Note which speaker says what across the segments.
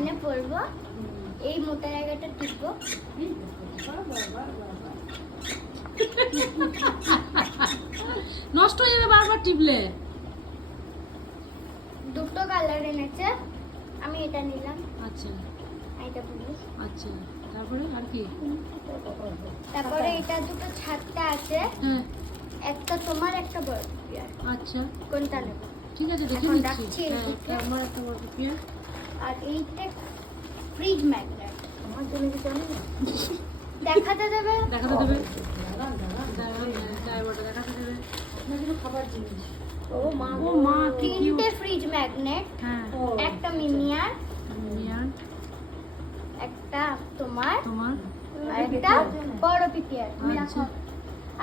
Speaker 1: কানে পরবো এই মোটা জায়গাটা টিপবো।
Speaker 2: নষ্ট হয়ে যাবে বারবার টিপলে।
Speaker 1: দুটো কালার এনেছে। আমি এটা নিলাম।
Speaker 2: আচ্ছা।
Speaker 1: এটা বলি
Speaker 2: আচ্ছা। তারপরে আর কি?
Speaker 1: তারপরে এটা দুটো ছাদটা আছে।
Speaker 2: হ্যাঁ।
Speaker 1: একটা তোমার একটা বড়
Speaker 2: আচ্ছা।
Speaker 1: কোনটা নেব?
Speaker 2: ঠিক আছে দেখে নিচ্ছি। হ্যাঁ আমার একটা বড়
Speaker 1: আর এইটা ফ্রিজ ম্যাগনেট? দেখাতে দেবে?
Speaker 2: দেখাতে দেবে।
Speaker 3: দাঁড়ান, দাঁড়ান।
Speaker 2: ড্রাইভারটা দেখাতে দেবে।
Speaker 3: খাবার জিনিস। ও মা
Speaker 2: ও মা
Speaker 1: তিনটে ফ্রিজ ম্যাগনেট
Speaker 2: হ্যাঁ।
Speaker 1: একটা মিনিয়ার
Speaker 2: মিয়ান
Speaker 1: একটা তোমার একটা বড় পিপিয়ার
Speaker 2: আচ্ছা।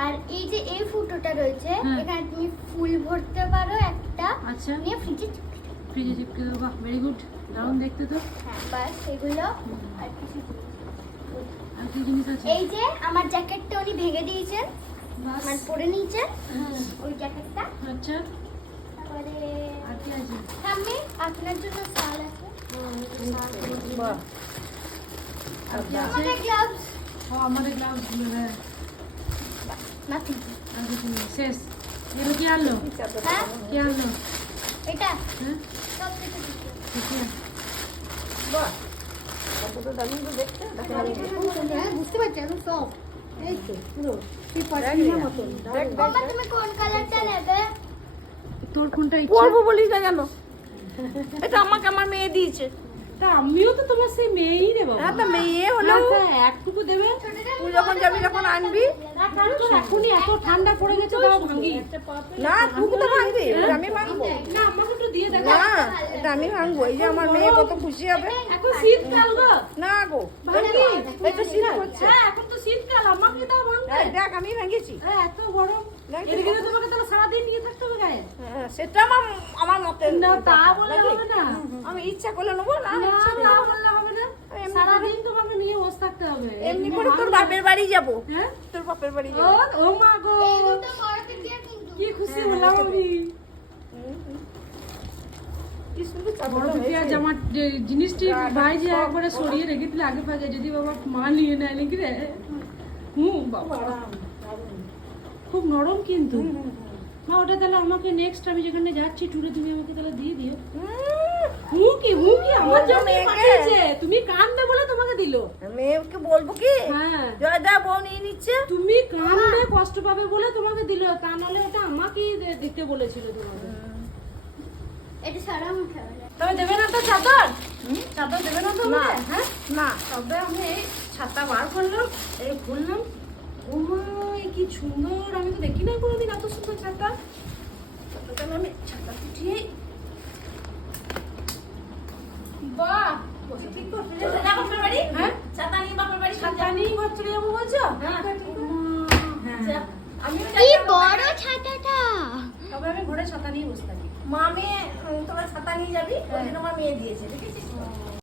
Speaker 1: আর এই যে এই ফুটোটা রয়েছে
Speaker 2: হ্যাঁ।
Speaker 1: এখানে তুমি ফুল ভরতে পারো একটা
Speaker 2: আচ্ছা।
Speaker 1: নিয়ে ফ্রিজে
Speaker 2: ফ্রিজে চিপকে দেবো বাহ ভেরি গুড দারুণ দেখতে তো?
Speaker 1: হ্যাঁ বাস এগুলো আর কিছু
Speaker 2: আর কি জিনিস আছে?
Speaker 1: এই যে আমার জ্যাকেটটা উনি ভেঙে দিয়েছেন
Speaker 2: বাস।
Speaker 1: মানে পরে নিয়েছেন
Speaker 2: হ্যাঁ,
Speaker 1: ওই জ্যাকেটটা।
Speaker 2: আচ্ছা।
Speaker 1: তারপরে
Speaker 2: আর কি আছে?
Speaker 1: সামনে আপনার জন্য শাল আছে।
Speaker 3: বাহ।
Speaker 2: আছে।
Speaker 1: আমাদের গ্লাভস
Speaker 2: ও আমাদের গ্লাভস হ্যাঁ।
Speaker 1: নাথিং
Speaker 2: আর কিছু নেই শেষ। এগুলো কি আনলো?
Speaker 1: হ্যাঁ?
Speaker 2: কি আনলো?
Speaker 1: এটা?
Speaker 2: হ্যাঁ
Speaker 1: সব কিছু
Speaker 3: বাহ। কতটা দারুণ তো দেখতে।
Speaker 1: হ্যাঁ বুঝতে পারছি আমি সব
Speaker 3: এই তো, পুরো।
Speaker 1: কি
Speaker 3: পশমিনা মতন,
Speaker 1: তুমি কোন কালারটা নেবে?
Speaker 2: তোর কোনটা
Speaker 3: পরবো বলিস না কেন? এটা আমাকে আমার মেয়ে দিয়েছে।
Speaker 2: তা আমিও তো তোমার সেই মেয়েই রে বাবা।
Speaker 3: হ্যাঁ তা মেয়ে
Speaker 2: একটুকু দেবে।
Speaker 3: তুই যখন যাবি যখন আনবি।
Speaker 2: এখনই এত ঠান্ডা পড়ে গেছে ভাঙি।
Speaker 3: না তুই তো ভাঙবি আমি ভাঙবো।
Speaker 2: না আমাকে একটু দিয়ে দেখো
Speaker 3: না এটা আমি ভাঙবো। এই যে আমার মেয়ে কত খুশি হবে।
Speaker 2: এখন শীতকাল গো।
Speaker 3: না গো এটা শীত হচ্ছে
Speaker 2: হ্যাঁ এখন তো শীতকাল আমাকে দাও ভাঙতে
Speaker 3: এই দেখ আমি ভেঙেছি।
Speaker 2: এত গরম।
Speaker 3: দেখ,
Speaker 2: এদিকে তো তোমাকে তাহলে সারাদিন নিয়ে থাকতে হবে গায়ে?
Speaker 3: হ্যাঁ, সেটা আমার আমার মতে
Speaker 2: না তা বললে হবে না।
Speaker 3: আমি ইচ্ছা করলে নেব না
Speaker 2: না
Speaker 3: ইচ্ছা
Speaker 2: তা
Speaker 3: করলে-
Speaker 2: বললে হবে না। সারাদিন তোমাকে নিয়ে বসে থাকতে হবে।
Speaker 3: এমনি করে তোর বাপের বাড়ি যাব।
Speaker 2: হ্যাঁ?
Speaker 3: তোর বাপের বাড়ি যাব।
Speaker 2: ও মা গো।
Speaker 1: এই দুটো বড় পিপিয়ার কিন্তু
Speaker 2: কি খুশি হলাম আমি।
Speaker 3: কি সুন্দর
Speaker 2: বড়
Speaker 3: চাদরটা
Speaker 2: পিপিয়া
Speaker 3: হয়েছে।
Speaker 2: জামার যে জিনিসটি ভাই যে একবারে সরিয়ে রেখে দিলে আগে ভাগে যদি বাবা মা নিয়ে নেয় নাকি রে? হুম। খুব নরম কিন্তু। মা ওটা তাহলে আমাকে নেক্সট আমি যেখানে যাচ্ছি ট্যুরে তুমি আমাকে তাহলে দিয়ে দিও।
Speaker 3: হুম।
Speaker 2: কি আমার জন্য। পাঠিয়েছে। তুমি কান্দবে বলে তোমাকে দিল।
Speaker 3: মেয়েকে বলব কি?
Speaker 2: হ্যাঁ।
Speaker 3: জয় বউ নিয়ে নিচ্ছে।
Speaker 2: তুমি কান্দবে কষ্ট পাবে বলে তোমাকে দিল। তা নাহলে ওটা আমাকেই দিতে বলেছিল তোমাকে।
Speaker 1: এটা সারা মুখে হবে
Speaker 2: তবে দেবে না তো চাদর? চাদর দেবে না তো
Speaker 3: না।
Speaker 2: হ্যাঁ?
Speaker 3: না।
Speaker 2: তবে আমি ছাতা বার করলাম এই খুললাম। ও মা এ কি সুন্দর আমি তো দেখি নাই কোনোদিন এত সুন্দর ছাতা। তাহলে আমি ছাতা উঠিয়ে বাহ
Speaker 3: ঠিক বাড়ি?
Speaker 2: হ্যাঁ?
Speaker 3: ছাতা নিয়ে বাপের বাড়ি
Speaker 2: ছাতা নিয়ে ঘর চলে যাব বলছো?
Speaker 3: হ্যাঁ।
Speaker 2: হ্যাঁ।
Speaker 1: বড় ছাতাটা?
Speaker 2: তবে আমি ঘরে ছাতা নিয়ে বসে থাকি।
Speaker 3: মা মেয়ে উম, তোরা ছাতা নিয়ে যাবি? ওই জন্য আমার মেয়ে দিয়েছে দেখেছিস?